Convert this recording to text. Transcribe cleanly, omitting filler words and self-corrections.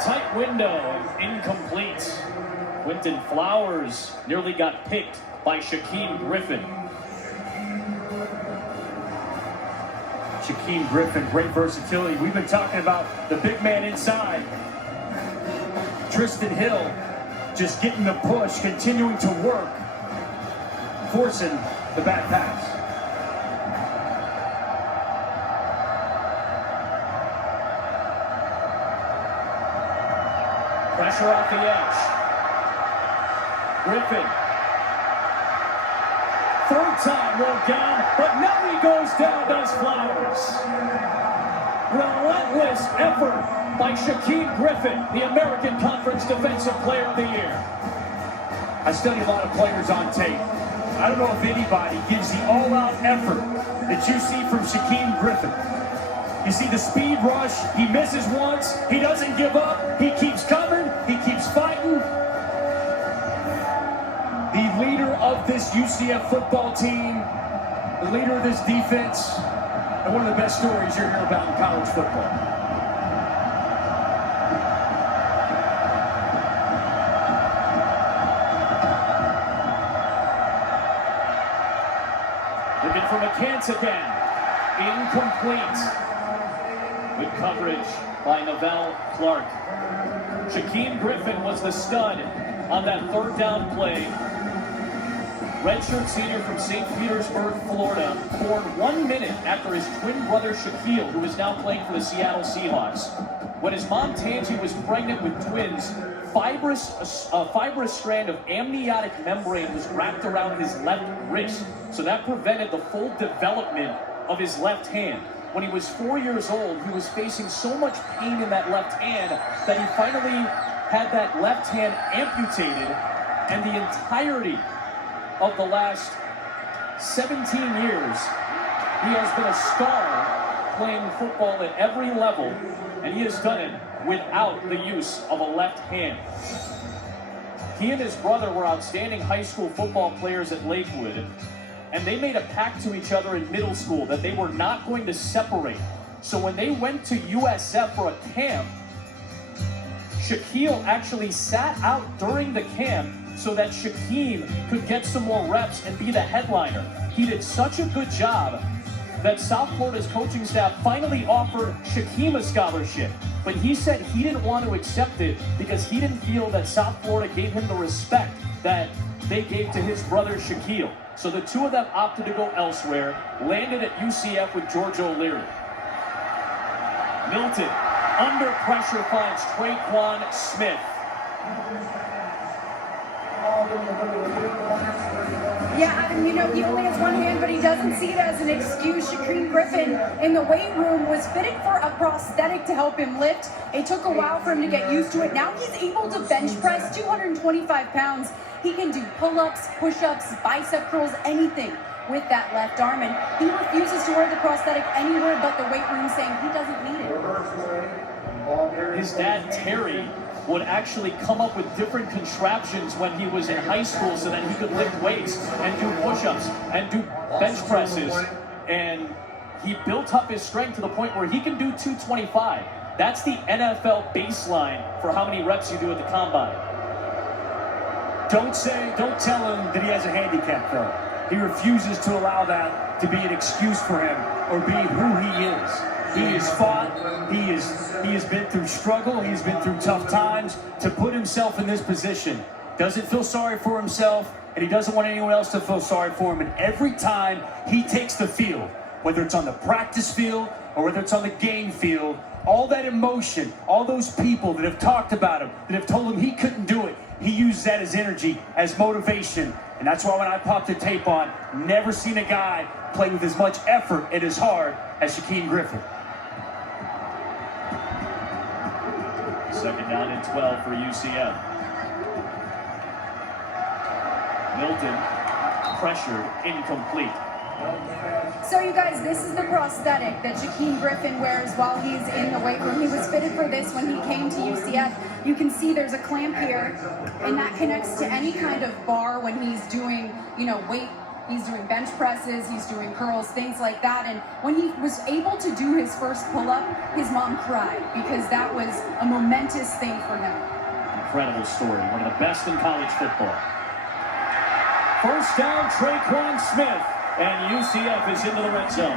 tight window, incomplete. Quinton Flowers nearly got picked by Shaquem Griffin. Shaquem Griffin, great versatility. We've been talking about the big man inside. Tristan Hill just getting the push, continuing to work, forcing the bad pass. Pressure off the edge. Griffin. Third time won't down, but now he goes down, does Flowers. Relentless effort by Shaquem Griffin, the American Conference Defensive Player of the Year. I study a lot of players on tape. I don't know if anybody gives the all-out effort that you see from Shaquem Griffin. You see the speed rush, he misses once, he doesn't give up, he keeps coming, he keeps fighting. The leader of this UCF football team, the leader of this defense, and one of the best stories you'll hear about in college football. Looking for McCants again. Incomplete. Good coverage by Novell Clark. Shaquem Griffin was the stud on that third down play. Redshirt senior from St. Petersburg, Florida, born 1 minute after his twin brother Shaquille, who is now playing for the Seattle Seahawks. When his mom Tansy was pregnant with twins, a fibrous strand of amniotic membrane was wrapped around his left wrist, so that prevented the full development of his left hand. When he was 4 years old, he was facing so much pain in that left hand that he finally had that left hand amputated, and the entirety of the last 17 years, he has been a star playing football at every level, and he has done it without the use of a left hand. He and his brother were outstanding high school football players at Lakewood, and they made a pact to each other in middle school that they were not going to separate. So when they went to USF for a camp, Shaquille actually sat out during the camp so that Shaquem could get some more reps and be the headliner. He did such a good job that South Florida's coaching staff finally offered Shaquem a scholarship. But he said he didn't want to accept it because he didn't feel that South Florida gave him the respect that they gave to his brother Shaquille. So the two of them opted to go elsewhere, landed at UCF with George O'Leary. Milton, under pressure, finds Traquan Smith. Yeah, Adam, you know, he only has one hand, but he doesn't see it as an excuse. Shaquem Griffin in the weight room was fitted for a prosthetic to help him lift. It took a while for him to get used to it. Now he's able to bench press 225 pounds. He can do pull-ups, push-ups, bicep curls, anything with that left arm. And he refuses to wear the prosthetic anywhere but the weight room, saying he doesn't need it. His dad, Terry, would actually come up with different contraptions when he was in high school so that he could lift weights and do push-ups and do bench presses. And he built up his strength to the point where he can do 225. That's the NFL baseline for how many reps you do at the combine. Don't tell him that he has a handicap, though. He refuses to allow that to be an excuse for him or be who he is. He has fought, he has been through struggle, he's been through tough times to put himself in this position. Doesn't feel sorry for himself, and he doesn't want anyone else to feel sorry for him. And every time he takes the field, whether it's on the practice field or whether it's on the game field, all that emotion, all those people that have talked about him, that have told him he couldn't do it, he uses that as energy, as motivation. And that's why when I popped the tape on, never seen a guy play with as much effort and as hard as Shaquem Griffin. Second down and 12 for UCF. Milton, pressured, incomplete. So you guys, this is the prosthetic that Shaquem Griffin wears while he's in the weight room. He was fitted for this when he came to UCF. You can see there's a clamp here, and that connects to any kind of bar when he's doing, you know, weight He's doing bench presses, he's doing curls, things like that. And when he was able to do his first pull-up, his mom cried because that was a momentous thing for him. Incredible story. One of the best in college football. First down, Traquan Smith, and UCF is into the red zone.